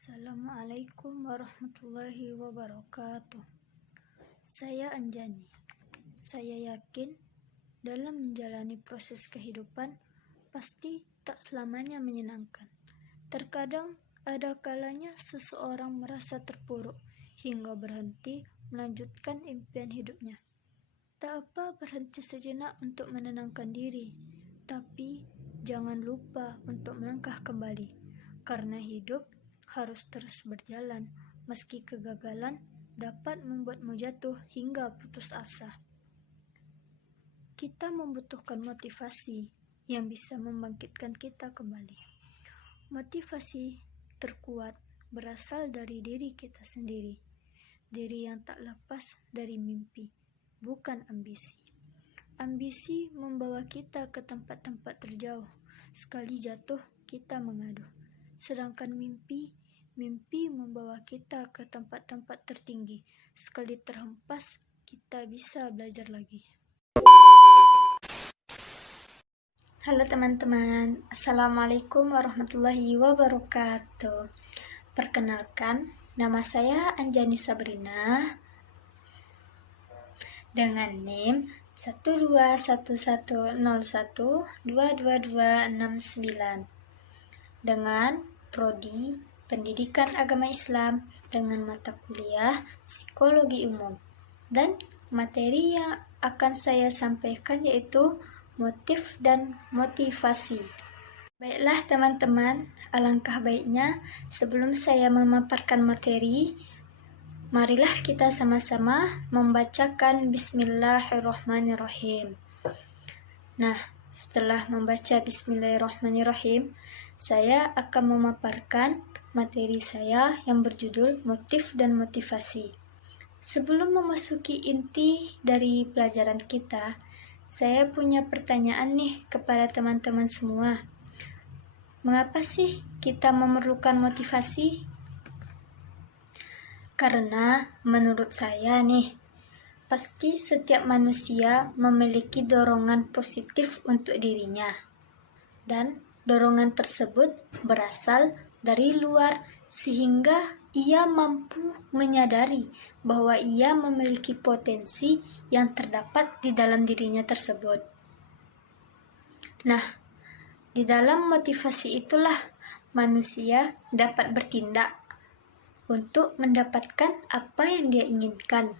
Assalamualaikum warahmatullahi wabarakatuh. Saya Anjani. Saya yakin dalam menjalani proses kehidupan pasti tak selamanya menyenangkan. Terkadang ada kalanya seseorang merasa terpuruk hingga berhenti melanjutkan impian hidupnya. Tak apa berhenti sejenak untuk menenangkan diri, tapi jangan lupa untuk melangkah kembali, karena hidup harus terus berjalan, meski kegagalan dapat membuatmu jatuh hingga putus asa. Kita membutuhkan motivasi yang bisa membangkitkan kita kembali. Motivasi terkuat berasal dari diri kita sendiri, diri yang tak lepas dari mimpi, bukan ambisi. Ambisi membawa kita ke tempat-tempat terjauh, sekali jatuh kita mengaduh. Sedangkan mimpi membawa kita ke tempat-tempat tertinggi. Sekali terhempas, kita bisa belajar lagi. Halo teman-teman, Assalamualaikum warahmatullahi wabarakatuh. Perkenalkan, nama saya Anjani Sabrina dengan NIM 12110122269 dengan Prodi Pendidikan Agama Islam dengan mata kuliah Psikologi Umum, dan materi yang akan saya sampaikan yaitu motif dan motivasi. Baiklah teman-teman, alangkah baiknya sebelum saya memaparkan materi, marilah kita sama-sama membacakan Bismillahirrahmanirrahim. Nah, setelah membaca Bismillahirrahmanirrahim, saya akan memaparkan materi saya yang berjudul motif dan motivasi. Sebelum memasuki inti dari pelajaran kita, saya punya pertanyaan nih kepada teman-teman semua. Mengapa sih kita memerlukan motivasi? Karena menurut saya nih, pasti setiap manusia memiliki dorongan positif untuk dirinya. Dan dorongan tersebut berasal dari luar, sehingga ia mampu menyadari bahwa ia memiliki potensi yang terdapat di dalam dirinya tersebut. Nah, di dalam motivasi itulah manusia dapat bertindak untuk mendapatkan apa yang dia inginkan.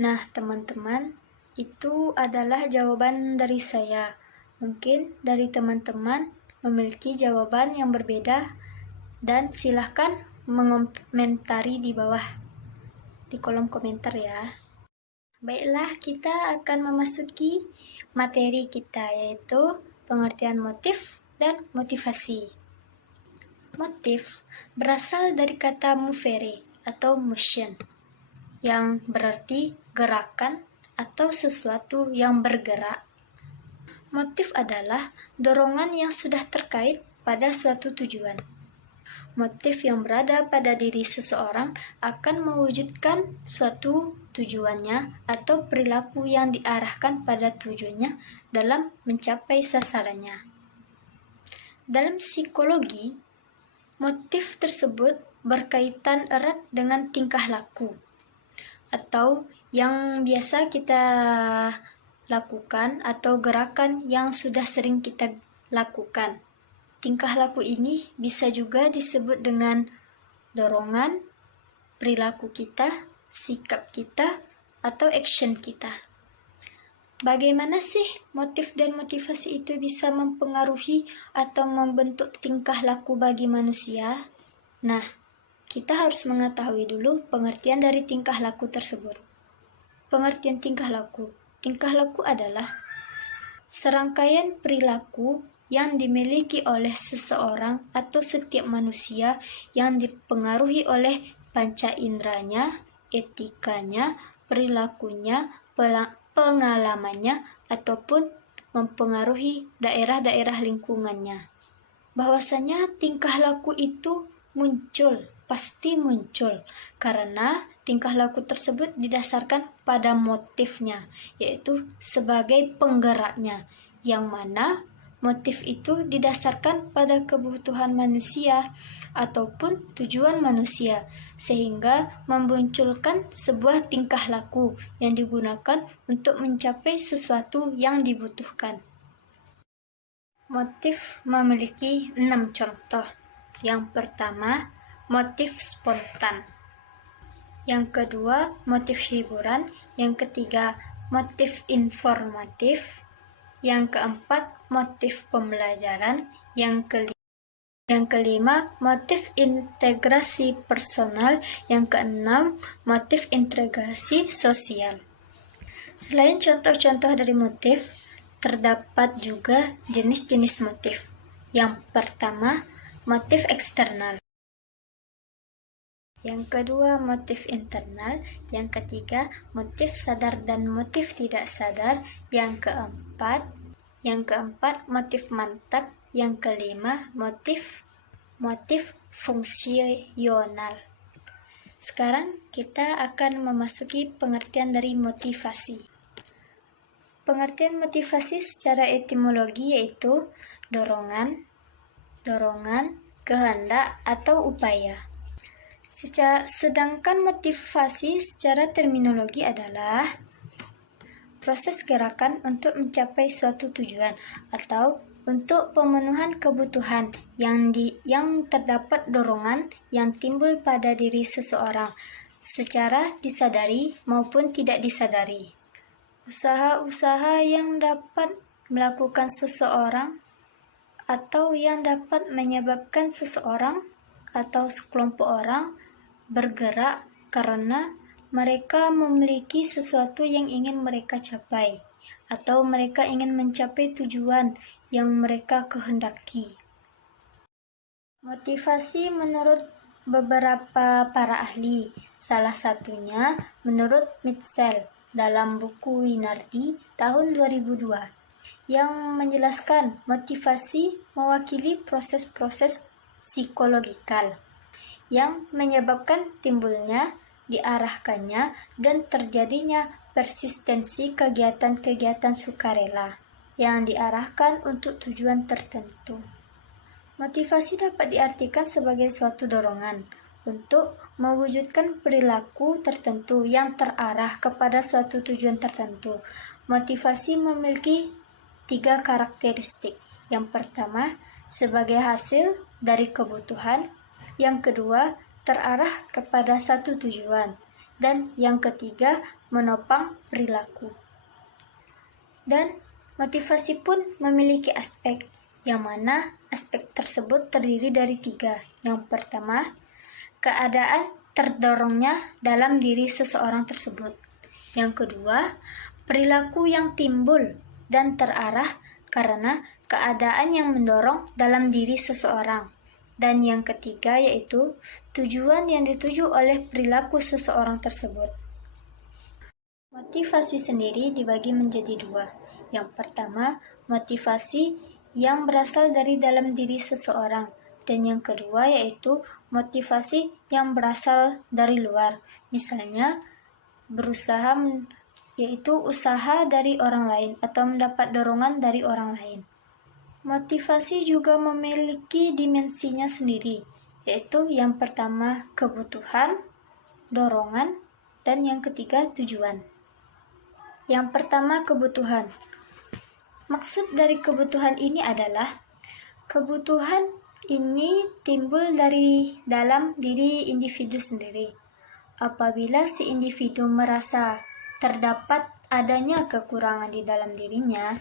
Nah, teman-teman, itu adalah jawaban dari saya. Mungkin dari teman-teman memiliki jawaban yang berbeda, dan silahkan mengomentari di bawah di kolom komentar ya. Baiklah, kita akan memasuki materi kita, yaitu pengertian motif dan motivasi. Motif berasal dari kata movere atau motion, yang berarti gerakan atau sesuatu yang bergerak. Motif adalah dorongan yang sudah terkait pada suatu tujuan. Motif yang berada pada diri seseorang akan mewujudkan suatu tujuannya atau perilaku yang diarahkan pada tujuannya dalam mencapai sasarannya. Dalam psikologi, motif tersebut berkaitan erat dengan tingkah laku atau yang biasa kita lakukan atau gerakan yang sudah sering kita lakukan. Tingkah laku ini bisa juga disebut dengan dorongan, perilaku kita, sikap kita, atau action kita. Bagaimana sih motif dan motivasi itu bisa mempengaruhi atau membentuk tingkah laku bagi manusia? Nah, kita harus mengetahui dulu pengertian dari tingkah laku tersebut. Pengertian tingkah laku. Tingkah laku adalah serangkaian perilaku yang dimiliki oleh seseorang atau setiap manusia yang dipengaruhi oleh panca inderanya, etikanya, perilakunya, pengalamannya, ataupun mempengaruhi daerah-daerah lingkungannya. Bahwasanya tingkah laku itu pasti muncul, karena tingkah laku tersebut didasarkan pada motifnya, yaitu sebagai penggeraknya, yang mana motif itu didasarkan pada kebutuhan manusia ataupun tujuan manusia, sehingga memunculkan sebuah tingkah laku yang digunakan untuk mencapai sesuatu yang dibutuhkan. Motif memiliki 6 contoh. Yang pertama, motif spontan. Yang kedua, motif hiburan. Yang ketiga, motif informatif. Yang keempat, motif pembelajaran. Yang kelima, motif integrasi personal. Yang keenam, motif integrasi sosial. Selain contoh-contoh dari motif, terdapat juga jenis-jenis motif. Yang pertama, motif eksternal. Yang kedua, motif internal. Yang ketiga, motif sadar dan motif tidak sadar. Yang keempat, motif mantap. Yang kelima, motif fungsional. Sekarang kita akan memasuki pengertian dari motivasi. Pengertian motivasi secara etimologi yaitu dorongan, kehendak, atau upaya. Sedangkan motivasi secara terminologi adalah proses gerakan untuk mencapai suatu tujuan atau untuk pemenuhan kebutuhan yang terdapat dorongan yang timbul pada diri seseorang secara disadari maupun tidak disadari. Usaha-usaha yang dapat melakukan seseorang atau yang dapat menyebabkan seseorang atau sekelompok orang bergerak karena mereka memiliki sesuatu yang ingin mereka capai atau mereka ingin mencapai tujuan yang mereka kehendaki. Motivasi menurut beberapa para ahli, salah satunya menurut Mitchell dalam buku Winardi tahun 2002, yang menjelaskan motivasi mewakili proses-proses psikologikal yang menyebabkan timbulnya, diarahkannya, dan terjadinya persistensi kegiatan-kegiatan sukarela yang diarahkan untuk tujuan tertentu. Motivasi dapat diartikan sebagai suatu dorongan untuk mewujudkan perilaku tertentu yang terarah kepada suatu tujuan tertentu. Motivasi memiliki 3 karakteristik. Yang pertama, sebagai hasil dari kebutuhan. Yang kedua, terarah kepada satu tujuan. Dan yang ketiga, menopang perilaku. Dan motivasi pun memiliki aspek, yang mana aspek tersebut terdiri dari 3. Yang pertama, keadaan terdorongnya dalam diri seseorang tersebut. Yang kedua, perilaku yang timbul dan terarah karena keadaan yang mendorong dalam diri seseorang. Dan yang ketiga yaitu tujuan yang dituju oleh perilaku seseorang tersebut. Motivasi sendiri dibagi menjadi 2. Yang pertama, motivasi yang berasal dari dalam diri seseorang. Dan yang kedua yaitu motivasi yang berasal dari luar. Misalnya, yaitu usaha dari orang lain atau mendapat dorongan dari orang lain. Motivasi juga memiliki dimensinya sendiri, yaitu yang pertama kebutuhan, dorongan, dan yang ketiga tujuan. Yang pertama, kebutuhan. Maksud dari kebutuhan ini adalah kebutuhan ini timbul dari dalam diri individu sendiri. Apabila si individu merasa terdapat adanya kekurangan di dalam dirinya,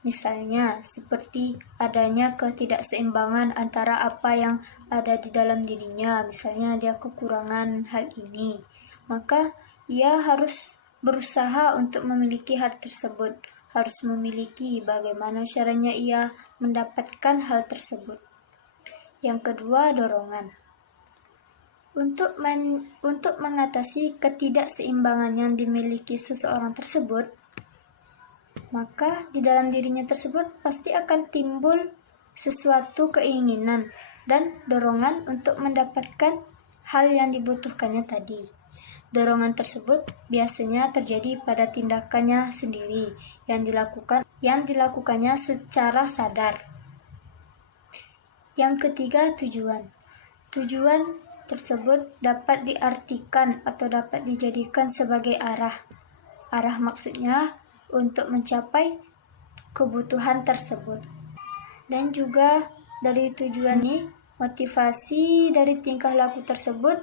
misalnya seperti adanya ketidakseimbangan antara apa yang ada di dalam dirinya, misalnya dia kekurangan hal ini, maka ia harus berusaha untuk memiliki hal tersebut, harus memiliki bagaimana caranya ia mendapatkan hal tersebut. Yang kedua, dorongan. Untuk mengatasi ketidakseimbangan yang dimiliki seseorang tersebut, maka di dalam dirinya tersebut pasti akan timbul sesuatu keinginan dan dorongan untuk mendapatkan hal yang dibutuhkannya tadi. Dorongan tersebut biasanya terjadi pada tindakannya sendiri yang dilakukannya secara sadar. Yang ketiga, tujuan. Tujuan tersebut dapat diartikan atau dapat dijadikan sebagai arah. Arah maksudnya untuk mencapai kebutuhan tersebut. Dan juga dari tujuan ini, motivasi dari tingkah laku tersebut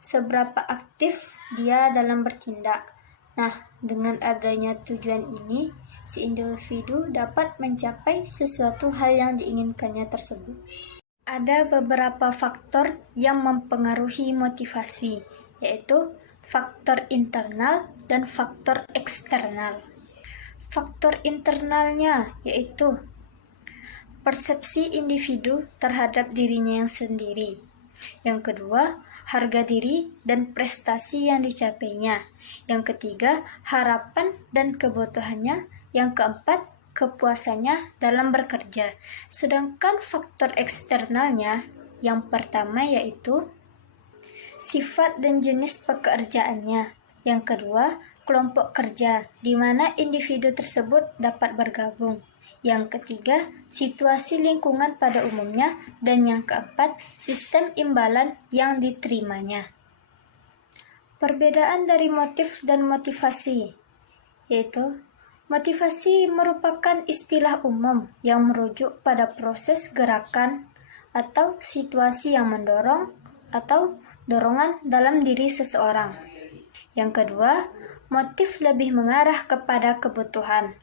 seberapa aktif dia dalam bertindak. Nah, dengan adanya tujuan ini, si individu dapat mencapai sesuatu hal yang diinginkannya tersebut. Ada beberapa faktor yang mempengaruhi motivasi, yaitu faktor internal dan faktor eksternal. Faktor internalnya yaitu persepsi individu terhadap dirinya yang sendiri. Yang kedua, harga diri dan prestasi yang dicapainya. Yang ketiga, harapan dan kebutuhannya. Yang keempat, kepuasannya dalam bekerja. Sedangkan faktor eksternalnya, yang pertama yaitu sifat dan jenis pekerjaannya. Yang kedua, kelompok kerja, di mana individu tersebut dapat bergabung. Yang ketiga, situasi lingkungan pada umumnya. Dan yang keempat, sistem imbalan yang diterimanya. Perbedaan dari motif dan motivasi, yaitu motivasi merupakan istilah umum yang merujuk pada proses gerakan atau situasi yang mendorong atau dorongan dalam diri seseorang. Yang kedua, motif lebih mengarah kepada kebutuhan.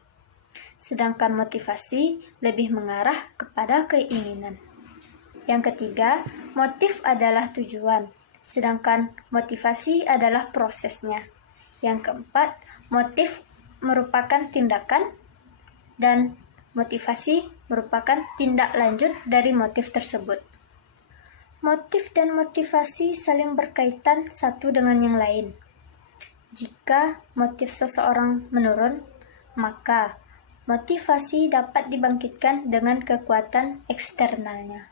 Sedangkan motivasi lebih mengarah kepada keinginan. Yang ketiga, motif adalah tujuan, sedangkan motivasi adalah prosesnya. Yang keempat, motif merupakan tindakan dan motivasi merupakan tindak lanjut dari motif tersebut. Motif dan motivasi saling berkaitan satu dengan yang lain. Jika motif seseorang menurun, maka motivasi dapat dibangkitkan dengan kekuatan eksternalnya.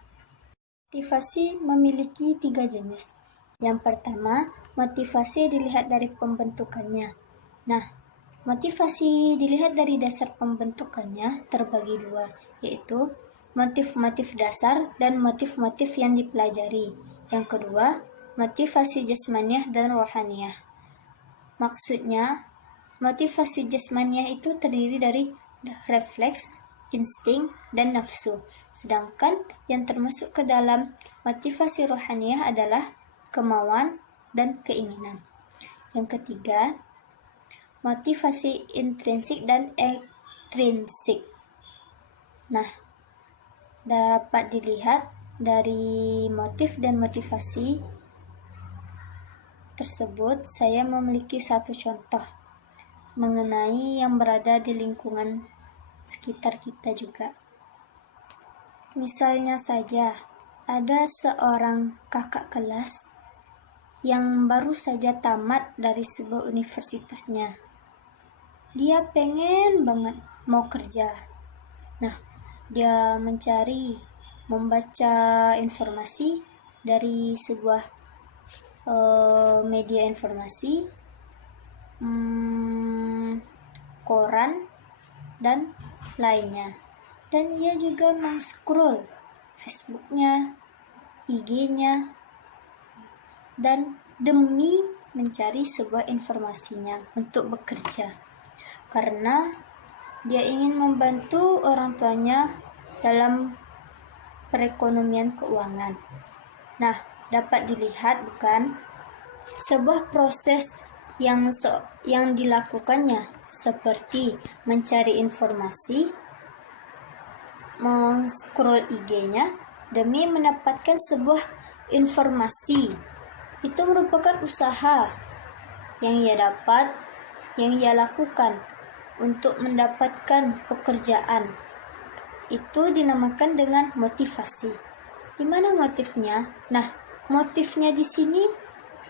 Motivasi memiliki 3 jenis. Yang pertama, motivasi dilihat dari pembentukannya. Nah, motivasi dilihat dari dasar pembentukannya terbagi 2, yaitu motif-motif dasar dan motif-motif yang dipelajari. Yang kedua, motivasi jasmaniah dan rohaniyah. Maksudnya, motivasi jasmaniah itu terdiri dari refleks, insting, dan nafsu. Sedangkan yang termasuk ke dalam motivasi rohaniyah adalah kemauan dan keinginan. Yang ketiga, motivasi intrinsik dan ekstrinsik. Nah, dapat dilihat dari motif dan motivasi tersebut, saya memiliki satu contoh mengenai yang berada di lingkungan sekitar kita juga. Misalnya saja, ada seorang kakak kelas yang baru saja tamat dari sebuah universitasnya. Dia pengen banget mau kerja. Nah, dia membaca informasi dari sebuah media informasi, koran, dan lainnya. Dan ia juga meng-scroll Facebooknya, IG-nya, dan demi mencari sebuah informasinya untuk bekerja. Karena dia ingin membantu orang tuanya dalam perekonomian keuangan. Nah, dapat dilihat bukan sebuah proses yang dilakukannya seperti mencari informasi, men-scroll IG-nya demi mendapatkan sebuah informasi. Itu merupakan usaha yang ia lakukan untuk mendapatkan pekerjaan. Itu dinamakan dengan motivasi. Di mana motifnya? Nah, motifnya di sini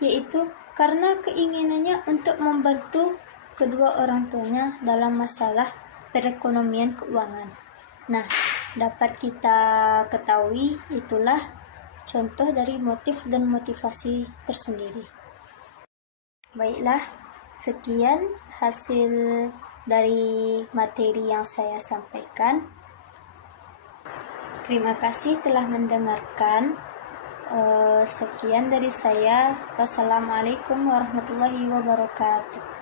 yaitu karena keinginannya untuk membantu kedua orang tuanya dalam masalah perekonomian keuangan. Nah, dapat kita ketahui itulah contoh dari motif dan motivasi tersendiri. Baiklah, sekian hasil dari materi yang saya sampaikan. Terima kasih telah mendengarkan. Sekian dari saya. Wassalamualaikum warahmatullahi wabarakatuh.